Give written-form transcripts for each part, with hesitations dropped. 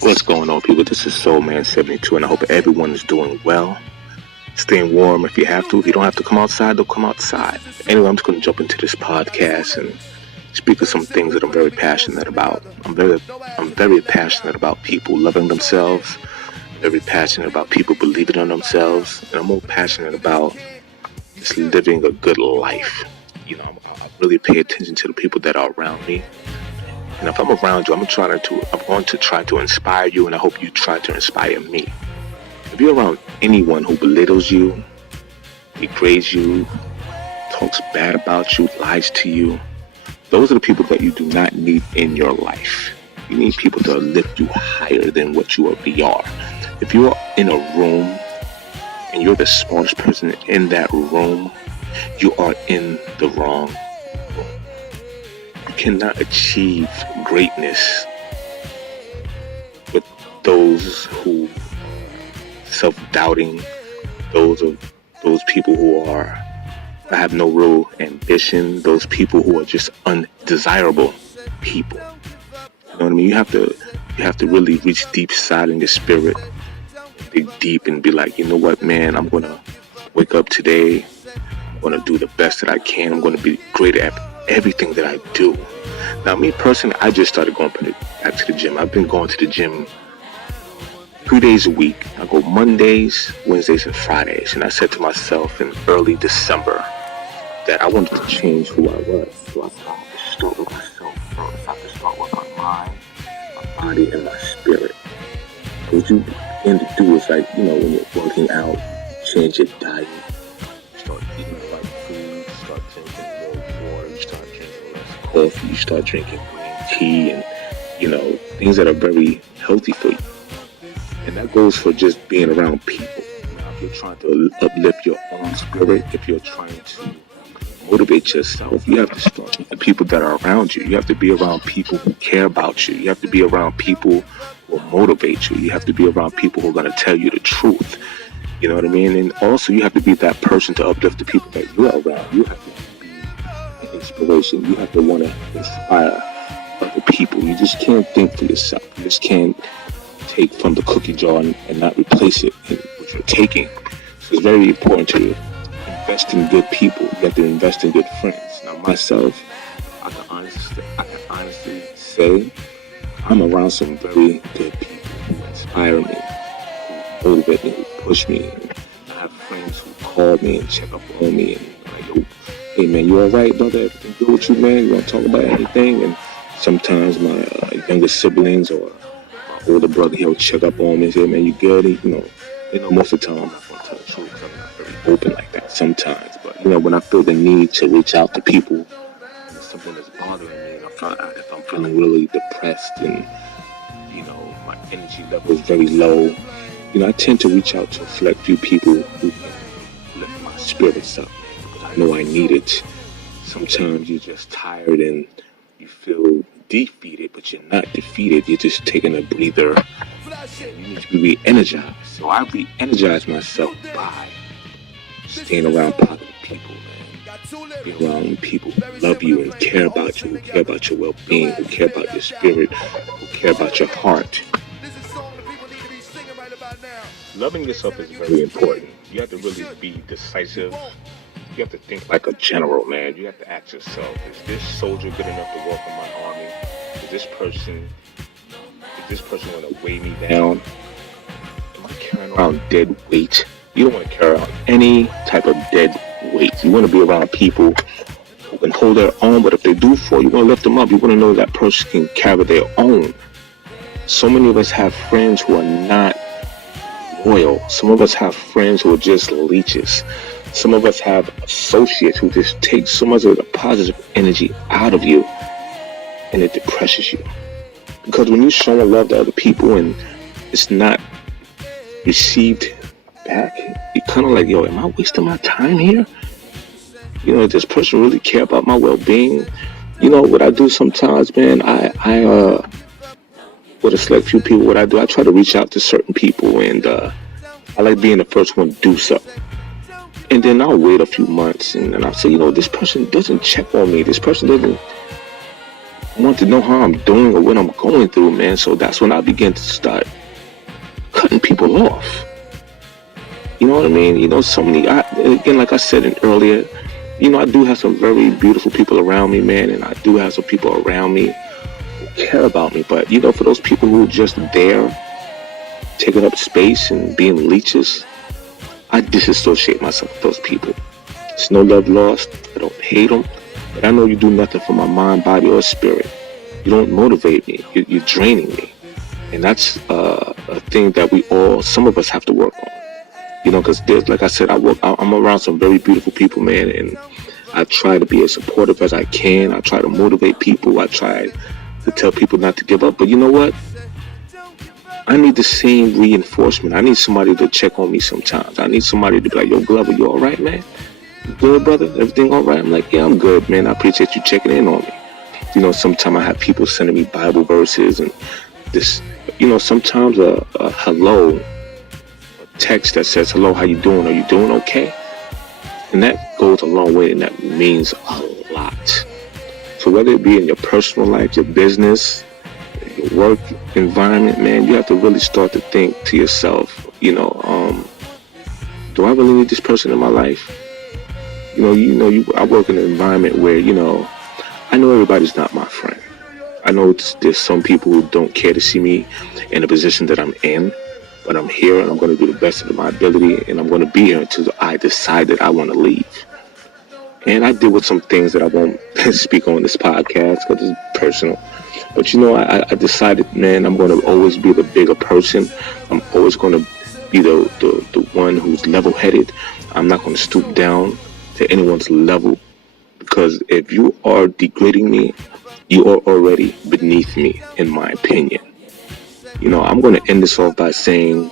What's going on, people? This is Soulman72, and I hope everyone is doing well. Staying warm if you have to. If you don't have to come outside, don't come outside. Anyway, I'm just going to jump into this podcast and speak of some things that I'm very passionate about. I'm very passionate about people loving themselves. Very passionate about people believing in themselves, and I'm more passionate about just living a good life. I really pay attention to the people that are around me. And if I'm around you, I'm going to try to inspire you, and I hope you try to inspire me. If you're around anyone who belittles you, degrades you, talks bad about you, lies to you, those are the people that you do not need in your life. You need people to lift you higher than what you already are. If you're in a room and you're the smartest person in that room, you are in the wrong room. You cannot achieve greatness with those who self-doubting, those people who have no real ambition, those people who are just undesirable people. You know what I mean? You have to really reach deep inside in your spirit, dig deep and be like, you know what, man, I'm gonna wake up today, I'm gonna do the best that I can, I'm gonna be great at everything that I do. Now, me personally, I just started going back to the gym. I've been going to the gym 3 days a week. I go Mondays, Wednesdays, and Fridays. And I said to myself in early December that I wanted to change who I was. So I started to start with myself first. I started to start with my mind, my body, and my spirit. What you begin to do is when you're working out, change your diet, start eating the right food, start drinking more water, you start drinking less coffee, you start drinking green tea, and things that are very healthy for you. And that goes for just being around people. If you're trying to uplift your own spirit, if you're trying to motivate yourself, you have to start with the people that are around you. You have to be around people who care about you. You have to be around people who will motivate you. You have to be around people who are going to tell you the truth. You know what I mean? And also, you have to be that person to uplift the people that you are around. You have to be an inspiration. You have to want to inspire other people. You just can't think for yourself. You just can't take from the cookie jar and not replace it with what you're taking. So it's very important to invest in good people. You have to invest in good friends. Now, myself, I can honestly say I'm around some very good people who inspire me, who motivate me, who push me. And I have friends who call me and check up on me and like, yo, hey man, you alright, brother? Everything good with you, man? You want to talk about anything? And sometimes my younger siblings or my older brother, he'll check up on me and say, man, you good? Most of the time I'm not going to tell the truth. I'm not very open like that sometimes. But, when I feel the need to reach out to people, and something that's bothering me, and if I'm feeling really depressed and, my energy level is very low, I tend to reach out to a select few people who can lift my spirits up because I know I need it. Sometimes you're just tired and you feel defeated, but you're not defeated. You're just taking a breather. And you need to be re-energized. So I re-energize myself by staying around positive people, man. Being around people who love you and care about you, who care about your well-being, who care about your spirit, who care about your heart. Loving yourself is very important. You have to really be decisive. You have to think like a general, man. You have to ask yourself, is this soldier good enough to work in my army? Is this person going to weigh me down? Am I carrying around dead weight? You don't want to carry around any type of dead weight. You want to be around people who can hold their own, but if they do fall, you want to lift them up. You want to know that person can carry their own. So many of us have friends who are not loyal. Some of us have friends who are just leeches. Some of us have associates who just take so much of the positive energy out of you, and it depresses you. Because when you show love to other people and it's not received back, you're kind of like, yo, am I wasting my time here? Does this person really care about my well-being? What I do sometimes, man, I with a select few people, what I do, I try to reach out to certain people, and I like being the first one to do so. And then I'll wait a few months, and I'll say, this person doesn't check on me. This person doesn't want to know how I'm doing or what I'm going through, man. So that's when I begin to start cutting people off. You know what I mean? You know, so many, again, like I said earlier, you know, I do have some very beautiful people around me, man, and I do have some people around me who care about me. But, you know, for those people who are just there, taking up space and being leeches, I disassociate myself with those people. It's no love lost. I don't hate them. But I know you do nothing for my mind, body, or spirit. You don't motivate me. You're draining me. And that's a thing that some of us have to work on. You know, because like I said, I'm around some very beautiful people, man, and I try to be as supportive as I can. I try to motivate people. I try to tell people not to give up. But you know what? I need the same reinforcement. I need somebody to check on me sometimes. I need somebody to be like, yo, Glover, you all right, man? You good, brother? Everything all right? I'm like, yeah, I'm good, man. I appreciate you checking in on me. You know, sometimes I have people sending me Bible verses and this, you know, sometimes a hello, text that says, hello, how you doing? Are you doing okay? And that goes a long way, and that means a lot. So whether it be in your personal life, your business, your work environment, man, you have to really start to think to yourself, you know, do I really need this person in my life? I work in an environment where, you know, I know everybody's not my friend. I know there's some people who don't care to see me in the position that I'm in. But I'm here and I'm going to do the best of my ability, and I'm going to be here until I decide that I want to leave. And I deal with some things that I won't speak on this podcast because it's personal. But you know, I decided, man, I'm going to always be the bigger person. I'm always going to be the one who's level-headed. I'm not going to stoop down to anyone's level, because if you are degrading me, you are already beneath me, in my opinion. You know, I'm going to end this off by saying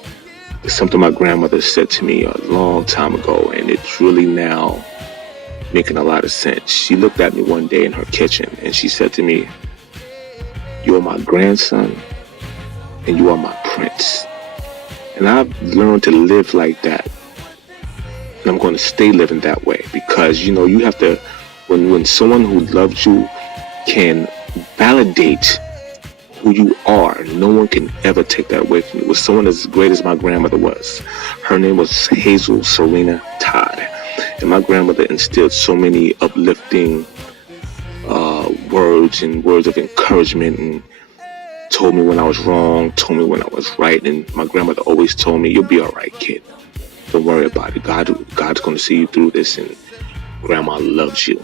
something my grandmother said to me a long time ago, and it's really now making a lot of sense. She looked at me one day in her kitchen, and she said to me, you are my grandson, and you are my prince. And I've learned to live like that, and I'm going to stay living that way, because, you know, you have to, when someone who loves you can validate who you are, no one can ever take that away from you. With someone as great as my grandmother was. Her name was Hazel Serena Todd. And my grandmother instilled so many uplifting words and words of encouragement, and told me when I was wrong, told me when I was right. And my grandmother always told me, you'll be all right, kid. Don't worry about it. God's going to see you through this, and Grandma loves you.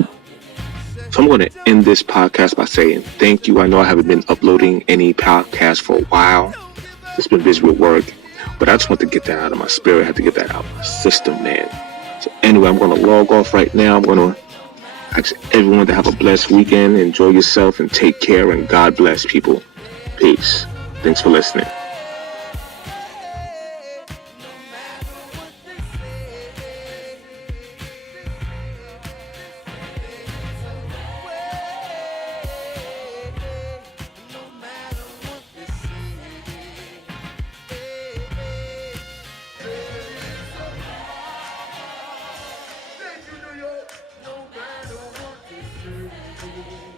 So I'm going to end this podcast by saying thank you. I know I haven't been uploading any podcast for a while. It's been busy with work. But I just want to get that out of my spirit. I have to get that out of my system, man. So anyway, I'm going to log off right now. I'm going to ask everyone to have a blessed weekend. Enjoy yourself and take care. And God bless, people. Peace. Thanks for listening.